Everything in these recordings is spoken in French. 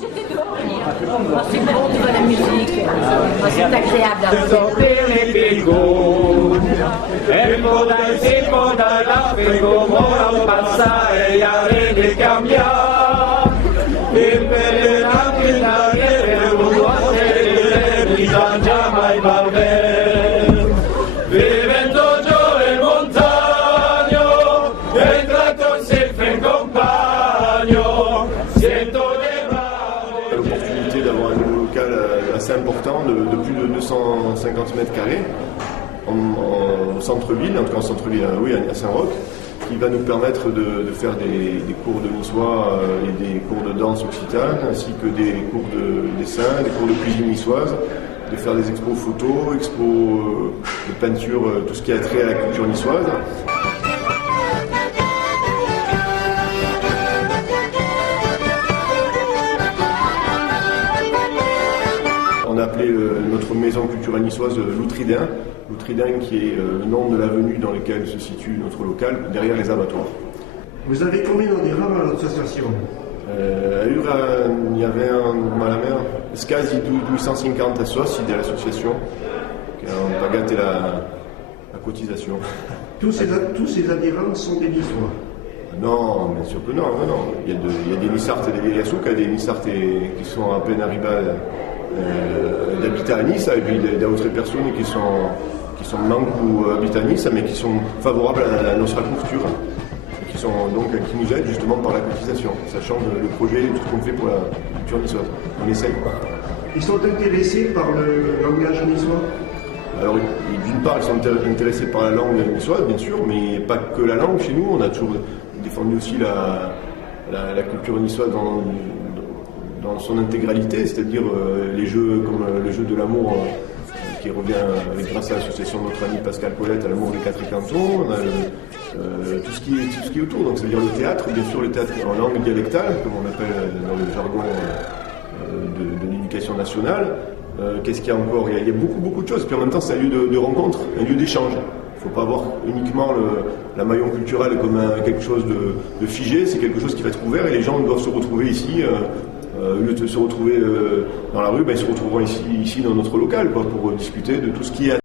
C'était dehors. C'est bon, tu vois la musique. C'est agréable. L'opportunité d'avoir un nouveau local assez important de plus de 250 mètres carrés au centre-ville, en tout cas en centre-ville, oui, à Saint-Roch, qui va nous permettre de faire des cours de niçois et des cours de danse occitane, ainsi que des cours de dessin, des cours de cuisine niçoise, de faire des expos photos, expos de peinture, tout ce qui a trait à la culture niçoise. On a appelé notre maison culturelle niçoise l'Outridin. L'Outridin qui est le nom de l'avenue dans laquelle se situe notre local, derrière les abattoirs. Vous avez combien d'adhérents à votre association? Il y avait un à la mer, quasi 250 associés de l'association qui ont pagaté la cotisation. Tous ces adhérents sont des Niçois? Non, bien sûr que non. Il y a des Nissartes et des Yasouk, il y a des Nissartes qui sont à peine arrivés d'habitat à Nice, et puis d'autres personnes qui sont manques ou habitent à Nice, mais qui sont favorables à notre culture. Qui nous aident justement par la cotisation, sachant le projet et tout ce qu'on fait pour la culture niçoise. On essaye. Ils sont intéressés par le langage niçois? Alors, d'une part, ils sont intéressés par la langue niçoise, bien sûr, mais pas que la langue chez nous. On a toujours défendu aussi la culture niçoise dans son intégralité, c'est-à-dire les jeux comme le jeu de l'amour qui revient grâce à l'association de notre ami Pascal Paulette à l'amour des quatre cantons. On a tout ce qui est autour, donc c'est-à-dire le théâtre, bien sûr le théâtre en langue dialectale, comme on appelle dans le jargon de l'éducation nationale. Qu'est-ce qu'il y a encore? Il y a beaucoup de choses, puis en même temps c'est un lieu de rencontre, un lieu d'échange. Il ne faut pas voir uniquement la maillon culturelle comme quelque chose de figé, c'est quelque chose qui va être ouvert et les gens doivent se retrouver ici. Au lieu de se retrouver dans la rue, ils se retrouveront ici dans notre local pour discuter de tout ce qui est...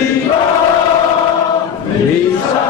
Viva, viva,